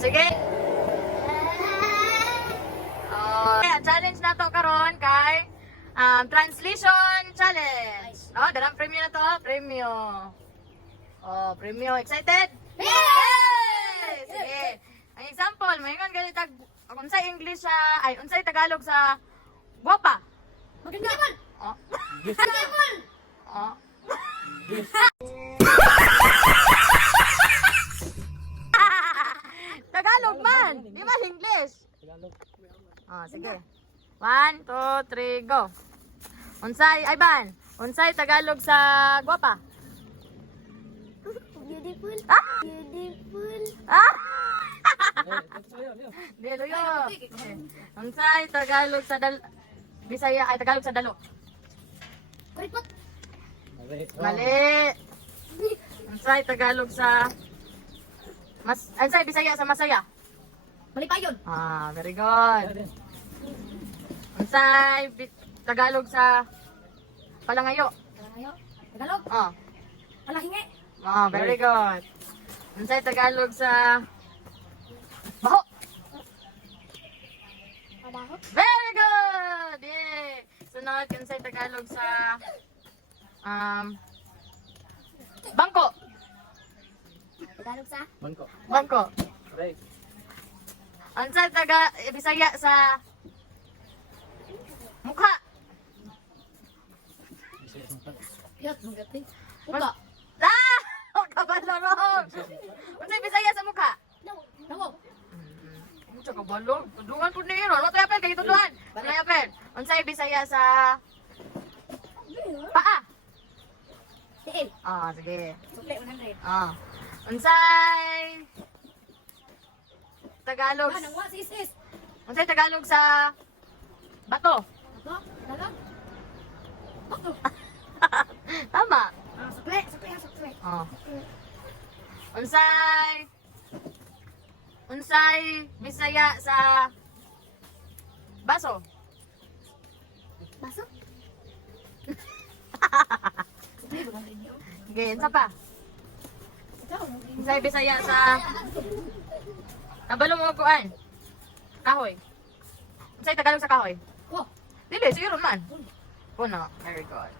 sige. Challenge na to karon kay translation challenge. Darang premyo na to, premyo. Premyo. Excited? Yes! Sige. Ang example, mayroon ganito unsay English sa unsay Tagalog sa guwapa. Maganda man. Maganda man. Tagalog man. Di ba English? Tagalog. Sige. 1, 2, 3, go. Unsay, Ivan, unsay Tagalog sa guwapa? Beautiful. Beautiful. Deluyo. Unsay Tagalog sa Bisaya ay Tagalog sa dalo? Kuripot. Mali. Unsay Tagalog sa unsay Bisaya sa masaya? Malipayon. Very good. Unsay Tagalog sa palangayo? Tagalog. Palahingi. Very good. Unsay Tagalog sa baho? Padaho. Very good. Yay. Sunod, unsay Tagalog sa bangko? Tagalog sa Bangko. Bangko. Right. Unsay Bisaya sa mukha? Yat, magating. Uka. Kabalorong. Unsay Bisaya sa mukha? Nawo. Unsa ka balong? Tudungan pud ni iro. Ano tayo apel kay tudungan? Ano apel? Unsay Bisaya sa paa? Tiil. Sige. Sukle 100. Unsay Tagalog? Nangwa sis. Unsay Tagalog sa bato? Ako? Tagalog? Ako. Tama. Sukle. Sukle. Unsay Bisaya sa baso? Baso? Okay, unsa pa? Unsay Bisaya sa kabalong mo kuan? Kahoy. Unsay Tagalog sa kahoy? Ko. Dili, siguro man. Puno. Very good.